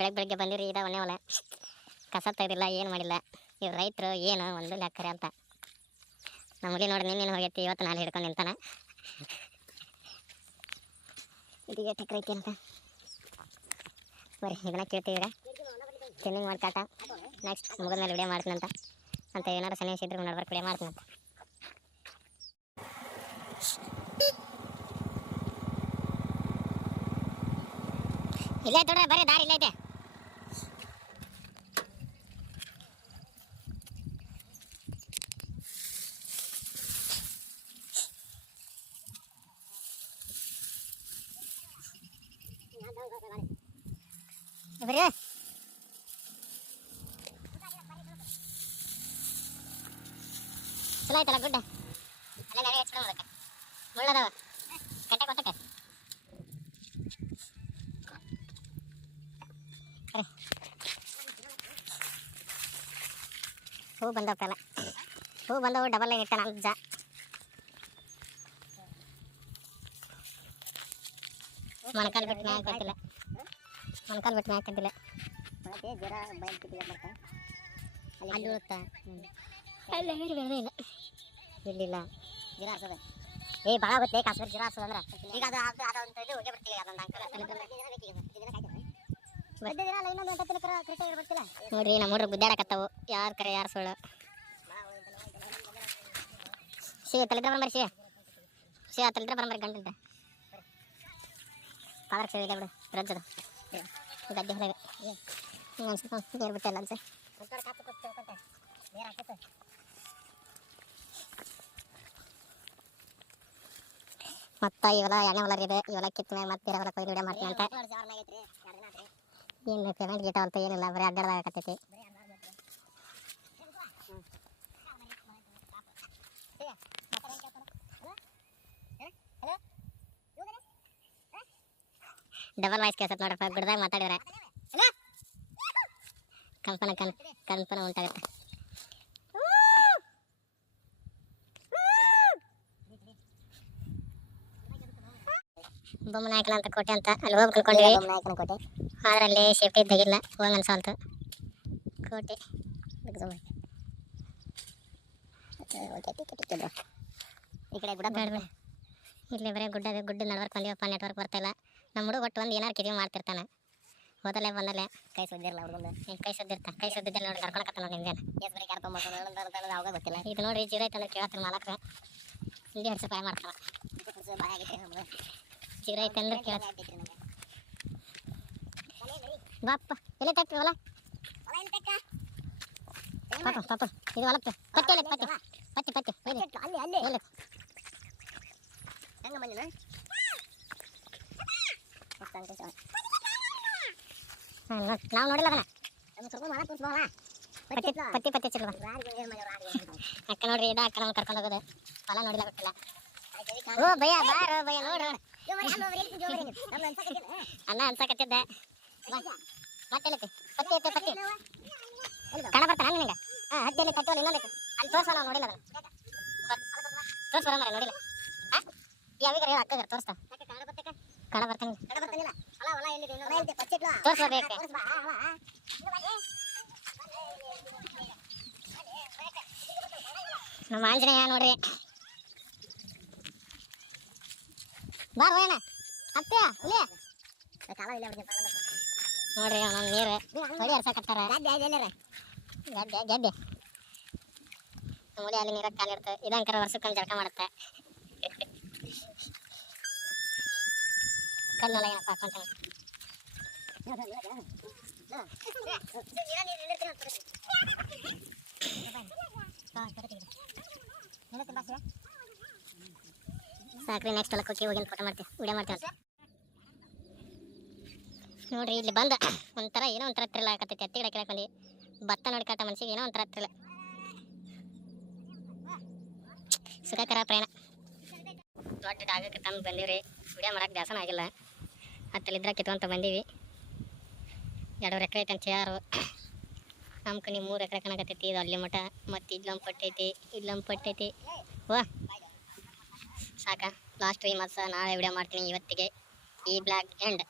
ಬೆಳಗ್ಗೆ ಬಂದಿರಿ ಇದ ಒನ್ನೇ ಹೊಲ ಕಸ ತೆಗೆದಿಲ್ಲ ಏನು ಮಾಡಿಲ್ಲ. ಇವ್ರು ರೈತರು ಏನು ಒಂದು ಲೆಕ್ಕರೆ ಅಂತ ನಮಗೆ ನೋಡಿ ನಿನ್ನೇನು ಹೋಗೈತಿ ಇವತ್ತು ನಾನು ಹಿಡ್ಕೊಂಡು ನಿಂತಾನೆ ಇದೀಗ ಟೆಕ್ರ ಐತಿ ಅಂತ ಬರೀ ಇದನ್ನ ಕೇಳ್ತೀವಿ. ಈಗ ಚೆನ್ನಿಂಗ್ ಮಾಡಿ ಕಾಟ ನೆಕ್ಸ್ಟ್ ಮುಗಿದ ಮೇಲೆ ವಿಡಿಯೋ ಮಾಡ್ತೀನಂತ ಅಂತ ಏನಾರು ಸನ್ನಿವೇಶ ಇದ್ರೆ ನಡ್ಬರ್ಕ್ ವಿಡಿಯೋ ಮಾಡ್ತೀನಂತ. ಇಲ್ಲ ಐತೆ ನೋಡ್ರಿ, ಬರೀ ದಾರಿ ಇಲ್ಲ ಐತೆ. ಬರ್ರಿ ಚಲೋ ಆಯ್ತಲ್ಲ ಗುಡ್ಡ ಅಲ್ಲೇ ನನಗೆ ಹಚ್ಕೊಂಡು ಮುಳ್ಳದವ ಕಟ್ಟೆ ಕೊಟ್ಟಕ್ಕೆ ಹೂ ಬಂದವಲ್ಲ, ಹೂ ಬಂದವು ಡಬಲ್ ಆಗಿ ಇಟ್ಟ ಅಜ್ಜ. ಮೊಣಕಾಲು ಬಿಟ್ಟು ಮ್ಯಾಗ ಕಟ್ಟಿಲ್ಲ, ಮೊಣಕಾಲು ಬಿಟ್ಟು ಮ್ಯಾಗ ಕಟ್ಟಿಲ್ಲ, ಅಲ್ಲಿ ಉಳುತ್ತಾ ಅಲ್ಲ ಬೆಳೆದೇ ಇಲ್ಲ ಇಲ್ಲಿಲ್ಲ ಗಿಡ ಹಾಸೋದ ಏ ಭಾಳ ಗೊತ್ತೇ ಕಾಶ್ಮೀರ ಗಿಡ ಹಾಸೋದು ಅಂದ್ರೆ ಈಗ ಅದು ಹೋಗೇ ಬರ್ತೀವಿ. ನೋಡ್ರಿ ನಮ್ಮ ಹುಡುಗರು ಗುದ್ದಾಡಕತ್ತಾವು ಯಾರು ಕರೆ ಯಾರು ಸುಳ್ಳು. ತಲೆದ್ರ ಬರಂಬರಿ ತಲೆದ್ರ ಬರಂಬರಿ ಗಂಟೆ ಪಾಲಕ್ ಸೇವೆ ಇದೆ ಬಿಡು ರಜ್ಜದ ಗದ್ದೆ ಹೊರಗೆ ನೀರು ಬಿಟ್ಟಲ್ಲ ಅನ್ಸ ಮತ್ತು ಇವೆಲ್ಲ ಎಣ್ಣೆ ಹೊಲ ಇದೆ. ಇವೆಲ್ಲ ಕಿತ್ತ ಮ್ಯಾಗ ಮತ್ತೆ ಬೇರೆ ಹೊಲ ಕೊಯ್ದು ವಿಡಿಯೋ ಮಾಡ್ತೀನಿ ಅಂತ. ಏನು ಪೇಮೆಂಟ್ ಗೀಟ ಅಂತ ಏನಿಲ್ಲ, ಬರೀ ಅಡ್ಡಾಡ್ದಾಗತ್ತೈತಿ. ಡಬಲ್ ವಾಯ್ಸ್ ಕೇಳ್ಸತ್ ನೋಡ್ರಪ್ಪ, ಗುಡ್ದಾಗ ಮಾತಾಡಿದ್ರೆ ಕಂಪನ ಉಂಟಾಗುತ್ತೆ. ಬೊಮ್ಮನಾಯಕನ ಅಂತ ಕೋಟೆ ಅಂತ ಅಲ್ಲಿ ಹೋಗಿ ಕಳ್ಕೊಂಡ್ವಿ. ಅದರಲ್ಲಿ ಸೇಫ್ಟಿ ಇದ್ದಾಗಿಲ್ಲ, ಹೋಗಂಗೆ ಅನ್ಸಲ್ತು ಕೋಟೆ. ಈ ಕಡೆ ಗುಡ್ಡ ಬೇಡ, ಇಲ್ಲಿ ಬರೀ ಗುಡ್ಡ ನಡ್ವರ್ಕ್ ಬಂದಿವಪ್ಪ, ನೆಟ್ವರ್ಕ್ ಬರ್ತಾಯಿಲ್ಲ. ನಮ್ಮ ಹುಡುಗ ಒಟ್ಟು ಒಂದು ಏನಾರು ಕಿವಿ ಮಾಡ್ತಿರ್ತಾನೆ, ಹೋದಲ್ಲೇ ಬಂದಲ್ಲೇ ಕೈ ಸುದ್ದಿರಲ್ಲ ಹುಡುಗಂದು. ಕೈ ಸುದ್ದಿದ್ದಿಲ್ಲ ನೋಡಿ, ಕರ್ಕೊಳಕತ್ತ ನೋಡಿ ನಿಮ್ದೇನು ಬರೀ ಕರ್ಕೊಂಬರ್ತಾನೆ ಅವಾಗ ಗೊತ್ತಿಲ್ಲ. ಇದು ನೋಡಿ ಜೀರೋ ಐತೆ ಅಂದ್ರೆ ಕೇಳತ್ತೀನಿ ಮಾಲಕ್ರ ಇಲ್ಲಿ ಹಡ್ಸಿ ಪಾಯ ಮಾಡ್ತಾನೆ. ಜೀರೋ ಐತೆ ಅಂದ್ರೆ ಕೇಳ್ತೀನಿ ಬಾಪ್ಪ ಎಲ್ಲಿ ತಕ್ಕ ಹೊಲ ಪಾಪ ಇದು ಹೊಲಕ್ಕೆ ಪತ್ತಿ ಹೆಂಗ ಬಂದಿನ ನಾವು ನೋಡಿಲ್ಲ ಪತ್ತಿ ಚಿಕ್ಕ ಅಕ್ಕ ನೋಡ್ರಿ ಇದ ಅಕ್ಕ ನಮ್ಗೆ ಕರ್ಕೊಂಡು ಹೋಗೋದು ಹೊಲ ನೋಡಿಲ್ಲ ಗೊತ್ತಿಲ್ಲ. ಓ ಭಯ ಬಾರೋ ಭಯ ನೋಡ್ರಿ ಅಣ್ಣ ಅನ್ಸಕತ್ತಿದ್ದೆ ಮತ್ತೆ ಪತ್ತಿ ಕಣ ಬರ್ತಾನೆ ನಿನಗೆ ಹತ್ತಿಯಲ್ಲಿ ತಟ್ಟೋಲ್ಲ ಇನ್ನೊಂದಕ್ಕೆ ಅಲ್ಲಿ ತೋರ್ಸ ನಾವು ನೋಡಿಲ್ಲ ತೋರ್ಸ್ ಬರ ನೋಡಿಲ್ಲ ಯಾವಾಗ ಅಕ್ಕ ತೋರಿಸ್ತಾ ಕಣ ಬರ್ತಾನೆ ತೋರ್ಸ್ಬೇಕು. ನಮ್ಮ ಆಂಜನೇಯ ನೋಡ್ರಿ ಬಾರ ಹೋಯಣ ಅತ್ತೆ ಇಲ್ಲೇ ನೋಡ್ರಿ ಅವನೊಂದು ನೀರು ಹೊಡಿ ಹರ್ಸಕತ್ತಾರ ಗೆಡ್ಡೆ ಮುಡಿ ಅಲ್ಲಿ ನೀರಾಗ ಕಾಲಿಡ್ತು. ಇದಂಕರ ವರ್ಷಕ್ಕೊಂದು ಜಳಕ ಮಾಡುತ್ತೆ. ಕಲ್ಲೊಳಗೆ ಏನಪ್ಪ ಹಾಕೊಂತಾನೆ ಸಾಕ್ರಿ. ನೆಕ್ಸ್ಟ್ ಹೊಲಕ್ಕೆ ಹೋಗಿ ಹೋಗಿನ ಫೋಟೋ ಮಾಡ್ತೀವಿ, ವಿಡಿಯೋ ಮಾಡ್ತೀವಿ. ನೋಡ್ರಿ ಇಲ್ಲಿ ಬಂದ ಒಂಥರ ಏನೋ ಒಂಥರ ಥ್ರಿಲ್ ಆಗತ್ತೈತಿ. ಹತ್ತಿ ಗಿಡ ಕೆಳಗೆ ಬಂದು ಭತ್ತ ನೋಡಿ ಕಾಟ ಮನ್ಸಿಗೆ ಏನೋ ಒಂಥರ ಥ್ರಿಲ್, ಸುಖಕರ ಪ್ರಯಾಣ. ದೊಡ್ಡ ಜಾಗಕ್ಕೆ ತಂದು ಬಂದೀವಿ, ವಿಡಿಯೋ ಮಾಡಕ್ಕೆ ದಾಸನ ಆಗಿಲ್ಲ. ಹತ್ತಲ್ಲಿದ್ರೆ ಕಿತ್ಕೊಂತ ಬಂದೀವಿ. 2 ಎಕರೆ ಐತೆ ಅಂತ ಯಾರು ನಮ್ಮ ಕನಿ 3 ಎಕರೆ ಕಣಕತ್ತೈತಿ. ಇದು ಅಲ್ಲಿ ಮಠ ಮತ್ತು ಇಲ್ಲೊಂದು ಪಟ್ಟೈತಿ ವಾ ಸಾಕ. ಲಾಸ್ಟ್ 3 ಮಂತ್ಸ್ ನಾಳೆ ವಿಡಿಯೋ ಮಾಡ್ತೀನಿ. ಇವತ್ತಿಗೆ ಈ ಬ್ಲಾಗ್ ಎಂಡ್.